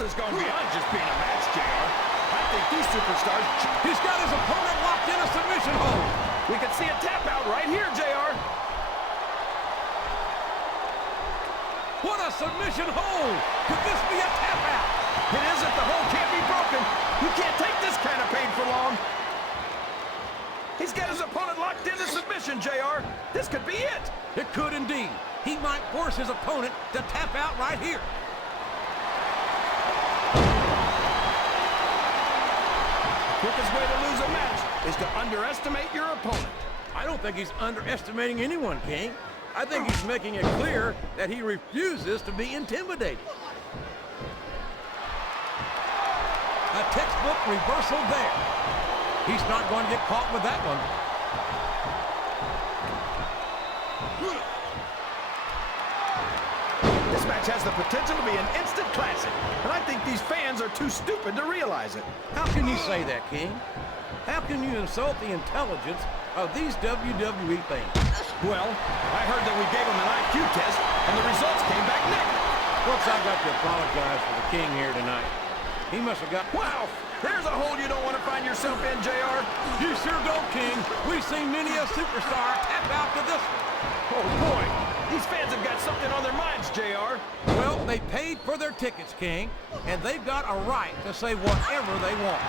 has gone beyond just being a match, JR. I think these superstars... He's got his opponent locked in a submission hold. We can see a tap out right here, JR. What a submission hold! Could this be a tap out? It isn't. The hold can't be broken. You can't take this kind of pain for long. He's got his opponent locked into submission, JR. This could be it. It could indeed. He might force his opponent to tap out right here. The quickest way to lose a match is to underestimate your opponent. I don't think he's underestimating anyone, King. I think he's making it clear that he refuses to be intimidated. A textbook reversal there. He's not going to get caught with that one. This match has the potential to be an instant classic, and I think these fans are too stupid to realize it. How can you say that, King? How can you insult the intelligence of these WWE fans? Well, I heard that we gave them an IQ test, and the results came back negative. Folks, I've got to apologize for the King here tonight. He must have got... Wow! There's a hole you don't want to find yourself in, JR. You sure don't, King. We've seen many a superstar tap out to this one. Oh, boy. These fans have got something on their minds, JR. Well, they paid for their tickets, King, and they've got a right to say whatever they want.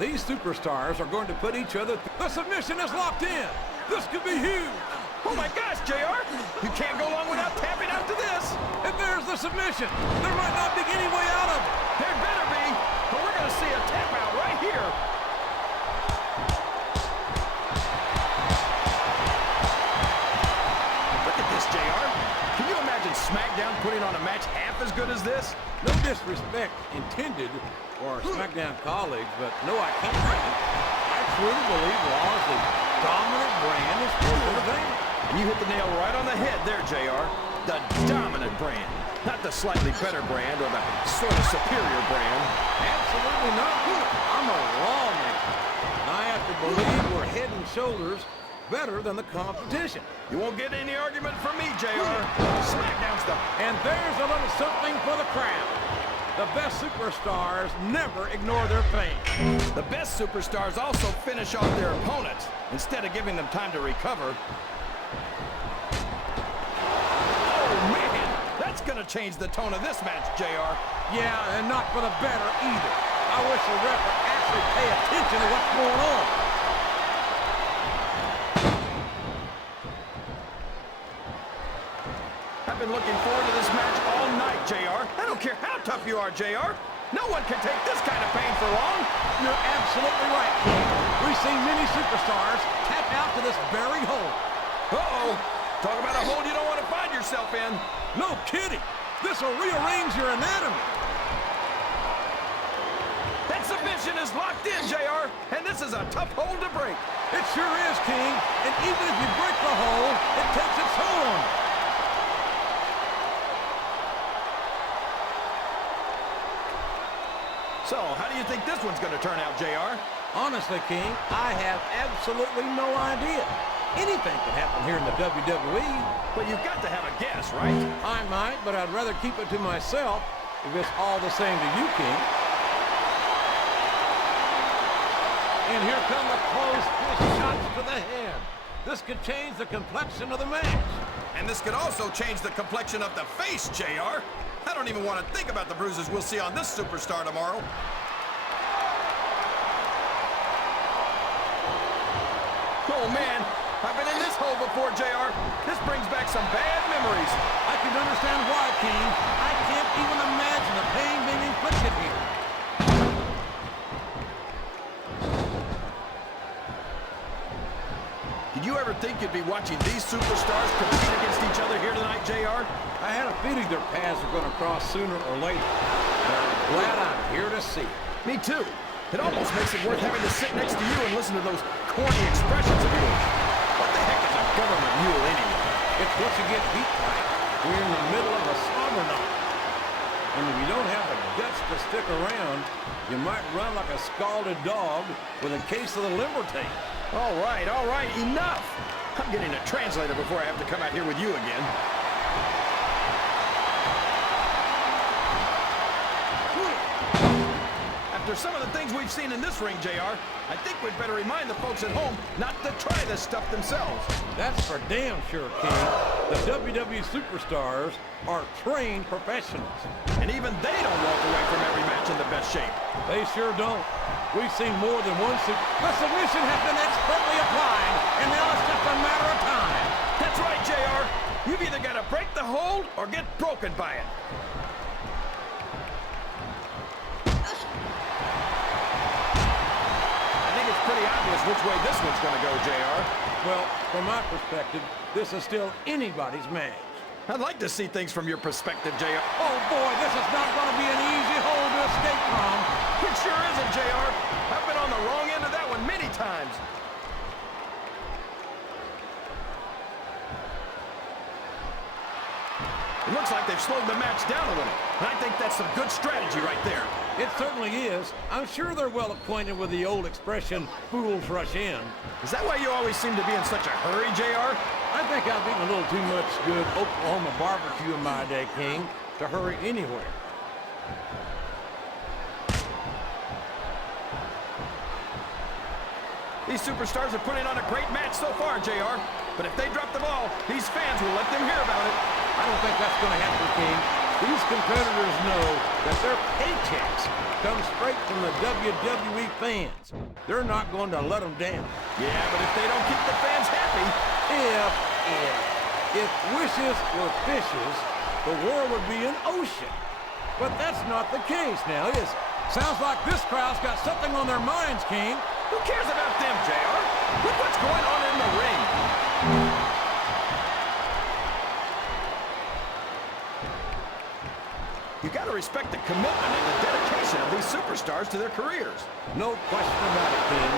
These superstars are going to put each other... The submission is locked in. This could be huge. Oh, my gosh, JR. You can't go long without tapping out to this. And there's the submission. There might not be any way out of it. There better be, but we're going to see a tap out right here. Look at this, JR. Can you imagine SmackDown putting on a match half as good as this? No disrespect intended for our SmackDown colleagues, but no, I can't. I truly believe Raw is the dominant brand of sports entertainment. And you hit the nail right on the head there, JR. The dominant brand. Not the slightly better brand or the sort of superior brand. Absolutely not. I'm a Raw man. And I have to believe we're head and shoulders better than the competition. You won't get any argument from me, JR. SmackDown's the... And there's a little something for the crowd. The best superstars never ignore their pain. The best superstars also finish off their opponents instead of giving them time to recover. Oh, man! That's gonna change the tone of this match, JR. Yeah, and not for the better either. I wish the ref would actually pay attention to what's going on. I've been looking forward to this match all night, JR. I don't care how tough you are, JR. No one can take this kind of pain for long. You're absolutely right, King. We've seen many superstars tap out to this very hole. Uh-oh. Talk about a hole you don't want to find yourself in. No kidding. This will rearrange your anatomy. That submission is locked in, JR, and this is a tough hole to break. It sure is, King. And even if you break the hole, it takes its toll on you. So, how do you think this one's going to turn out, JR? Honestly, King, I have absolutely no idea. Anything could happen here in the WWE. But you've got to have a guess, right? I might, but I'd rather keep it to myself if it's all the same to you, King. And here come the close fist shots to the head. This could change the complexion of the match. And this could also change the complexion of the face, JR. I don't even want to think about the bruises we'll see on this superstar tomorrow. Oh, man. I've been in this hole before, JR. This brings back some bad memories. I can understand why, King. I can't even imagine the pain being inflicted here. Did you ever think you'd be watching these superstars compete against each other here tonight, JR? I had a feeling their paths were going to cross sooner or later. But I'm glad I'm here to see it. Me too. It almost makes it worth having to sit next to you and listen to those corny expressions of yours. What the heck is a government mule anyway? It's what you get beat by. We're in the middle of a summer night. And if you don't have the guts to stick around, you might run like a scalded dog with a case of the Liberty. All right, enough. I'm getting a translator before I have to come out here with you again. After some of the things we've seen in this ring, JR, I think we'd better remind the folks at home not to try this stuff themselves. That's for damn sure, King. The WWE superstars are trained professionals. And even they don't walk away from every match in the best shape. They sure don't. We've seen more than one The submission has been expertly applied, and now it's just a matter of time. That's right, JR. You've either got to break the hold or get broken by it. Pretty obvious which way this one's going to go, JR. Well, from my perspective, this is still anybody's match. I'd like to see things from your perspective, JR. Oh, boy, this is not going to be an easy hole to escape from. It sure isn't, JR. I've been on the wrong end of that one many times. It looks like they've slowed the match down a little, and I think that's some good strategy right there. It certainly is. I'm sure they're well acquainted with the old expression, fools rush in. Is that why you always seem to be in such a hurry, JR? I think I've eaten a little too much good Oklahoma barbecue in my day, King, to hurry anywhere. These superstars are putting on a great match so far, JR. But if they drop the ball, these fans will let them hear about it. I don't think that's going to happen, King. These competitors know that their paychecks come straight from the WWE fans. They're not going to let them down. Yeah, but if they don't keep the fans happy... If wishes were fishes, the world would be an ocean. But that's not the case now, is it? Sounds like this crowd's got something on their minds, King. Who cares about them, JR? Look what's going on in the ring. You got to respect the commitment and the dedication of these superstars to their careers. No question about it, King.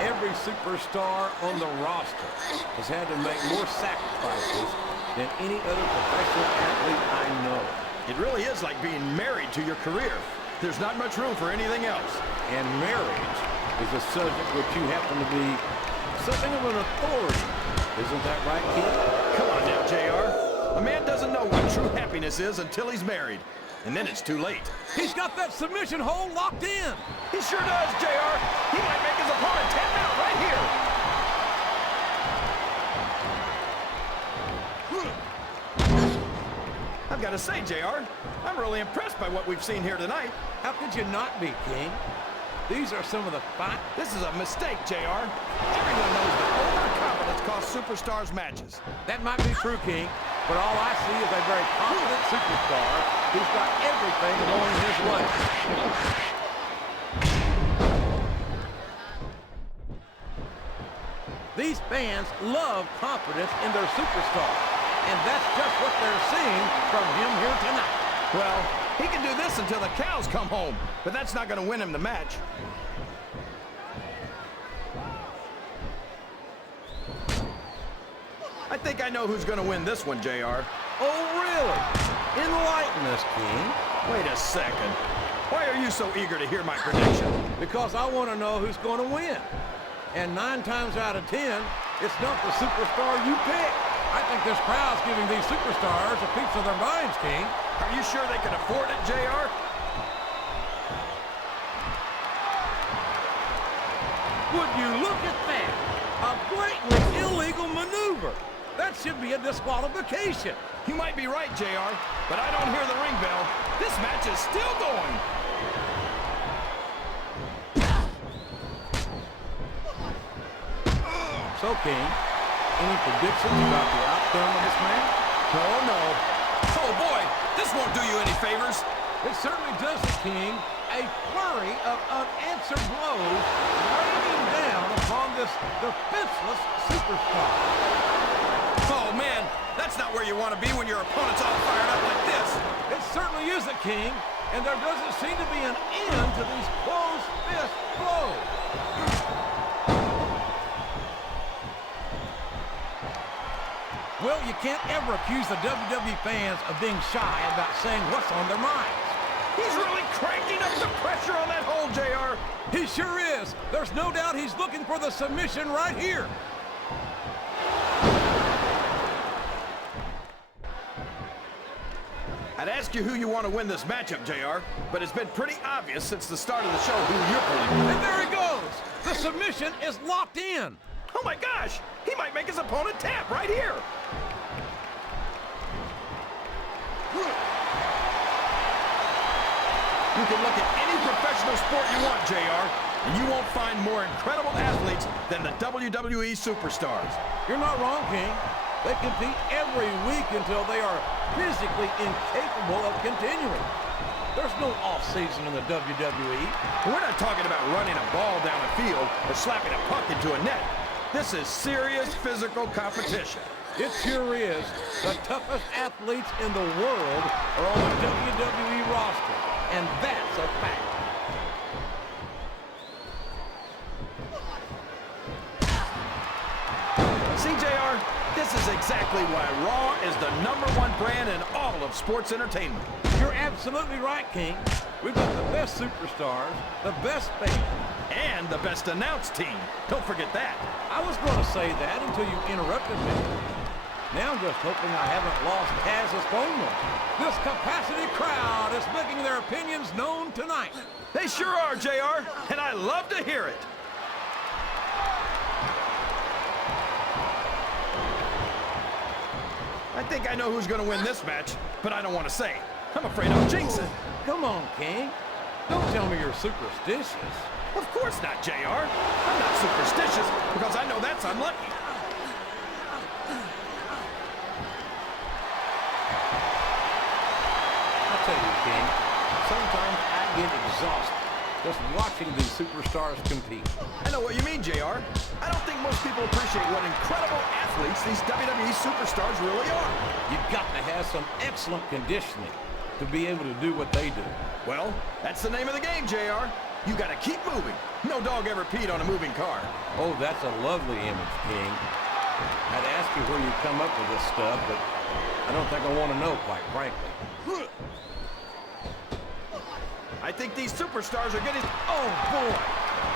Every superstar on the roster has had to make more sacrifices than any other professional athlete I know. It really is like being married to your career. There's not much room for anything else. And marriage is a subject which you happen to be something of an authority. Isn't that right, kid? Come on now, JR. A man doesn't know what true happiness is until he's married. And then it's too late. He's got that submission hold locked in. He sure does, JR. He might make his opponent tap out right here. I've got to say, JR, I'm really impressed by what we've seen here tonight. How could you not be, King? These are some of the fine... This is a mistake, JR. Everyone knows that overconfidence costs superstars matches. That might be true, King, but all I see is a very confident superstar who's got everything going his way. These fans love confidence in their superstar, and that's just what they're seeing from him here tonight. Well, he can do this until the cows come home, but that's not going to win him the match. I think I know who's going to win this one, JR. Oh, really? Enlighten us, King. Wait a second. Why are you so eager to hear my prediction? Because I want to know who's going to win. And 9 times out of 10, it's not the superstar you pick. I think this crowd's giving these superstars a piece of their minds, King. Are you sure they can afford it, JR? Would you look at that? A blatantly illegal maneuver. That should be a disqualification. You might be right, JR, but I don't hear the ring bell. This match is still going. So, King, any predictions about the outcome of this match? Oh, no. Oh, boy, this won't do you any favors. It certainly doesn't, King. A flurry of unanswered blows raining down upon this defenseless superstar. Oh, man, that's not where you want to be when your opponent's all fired up like this. It certainly isn't, King, and there doesn't seem to be an end to these closed fist blows. Well, you can't ever accuse the WWE fans of being shy about saying what's on their minds. He's really cranking up the pressure on that hold, JR. He sure is. There's no doubt he's looking for the submission right here. I'd ask you who you want to win this matchup, JR, but it's been pretty obvious since the start of the show who you're pulling. And there he goes. The submission is locked in. Oh my gosh, he might make his opponent tap right here. You can look at any professional sport you want, JR, and you won't find more incredible athletes than the WWE superstars. You're not wrong, King. They compete every week until they are physically incapable of continuing. There's no off-season in the WWE. We're not talking about running a ball down a field or slapping a puck into a net. This is serious physical competition. It sure is. The toughest athletes in the world are on the WWE roster, and that's a fact. See, JR, this is exactly why Raw is the #1 brand in all of sports entertainment. You're absolutely right, King. We've got the best superstars, the best fans, and the best announced team. Don't forget that. I was going to say that until you interrupted me. Now I'm just hoping I haven't lost Taz's phone number. This capacity crowd is making their opinions known tonight. They sure are, JR, and I love to hear it. I think I know who's going to win this match, but I don't want to say. I'm afraid I'll jinx it. Come on, King. Don't tell me you're superstitious. Of course not, JR. I'm not superstitious because I know that's unlucky. I'll tell you, King, sometimes I get exhausted just watching these superstars compete. I know what you mean, JR. I don't think most people appreciate what incredible athletes these WWE superstars really are. You've got to have some excellent conditioning to be able to do what they do. Well, that's the name of the game, JR. You got to keep moving. No dog ever peed on a moving car. Oh, that's a lovely image, King. I'd ask you where you come up with this stuff, but I don't think I want to know, quite frankly. I think these superstars are getting... Oh, boy.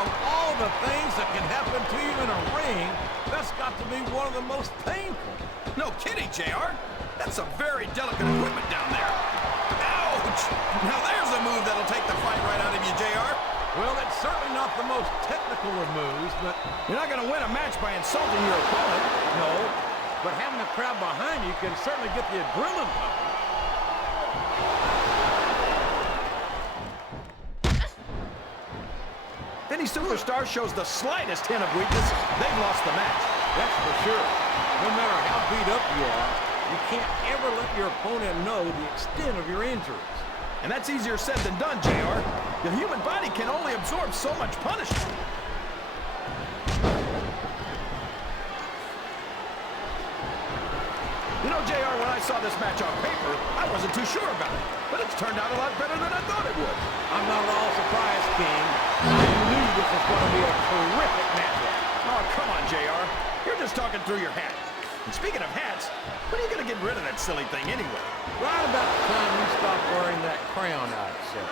Of all the things that can happen to you in a ring, that's got to be one of the most painful. No kidding, JR. That's some very delicate equipment down there. Ouch! Now there's a move that'll take the fight right out of you, JR. Well, it's certainly not the most technical of moves, but... You're not going to win a match by insulting your opponent. No, but having a crowd behind you can certainly get the adrenaline pumping. Any superstar shows the slightest hint of weakness, they've lost the match. That's for sure. No matter how beat up you are, you can't ever let your opponent know the extent of your injuries. And that's easier said than done, JR. The human body can only absorb so much punishment. You know, JR, when I saw this match on paper, I wasn't too sure about it. But it's turned out a lot better than I thought it would. I'm not at all surprised, King. I knew this was going to be a terrific matchup. Oh, come on, JR. You're just talking through your hat. And speaking of hats, when are you going to get rid of that silly thing anyway? Right about the time you stop wearing that crown out, sir.